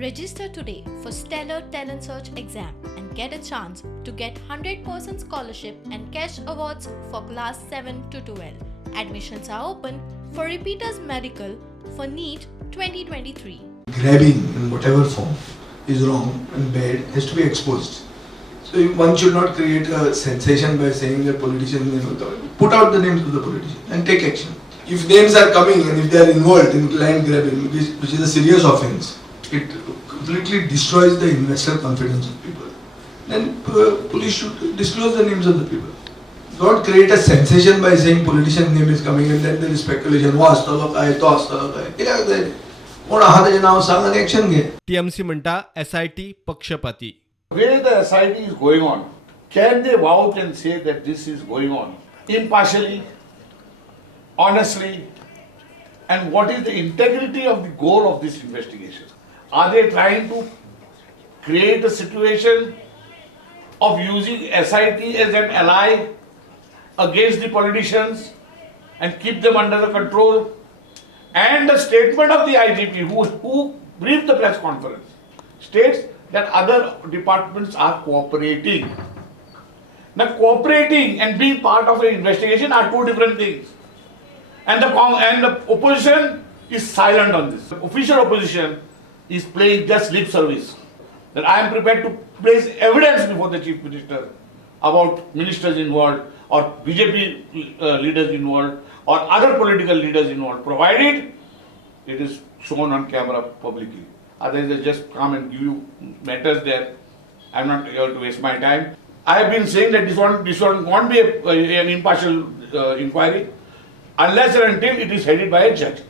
Register today for Stellar Talent Search exam and get a chance to get 100% scholarship and cash awards for class 7 to 12. Admissions are open for repeaters medical for NEET 2023. Grabbing in whatever form is wrong and bad has to be exposed. So one should not create a sensation by saying that politicians, put out the names of the politicians and take action. If names are coming and if they are involved in land grabbing, which is a serious offence, it completely destroys the investor confidence of people. Then police should disclose the names of the people. Don't create a sensation by saying politician name is coming and then there is speculation. TMC म्हणता SIT पक्षपाती. Where the SIT is going on, can they vouch and say that this is going on impartially, honestly, and what is the integrity of the goal of this investigation? Are they trying to create a situation of using SIT as an ally against the politicians and keep them under the control? And the statement of the IGP who briefed the press conference states that other departments are cooperating. Now cooperating and being part of an investigation are two different things. And the opposition is silent on this. The official opposition is playing just lip service. That I am prepared to place evidence before the Chief Minister about ministers involved or BJP leaders involved or other political leaders involved, provided it is shown on camera publicly. Otherwise, they just come and give you matters there. I am not here to waste my time. I have been saying that this won't be an impartial inquiry unless and until it is headed by a judge.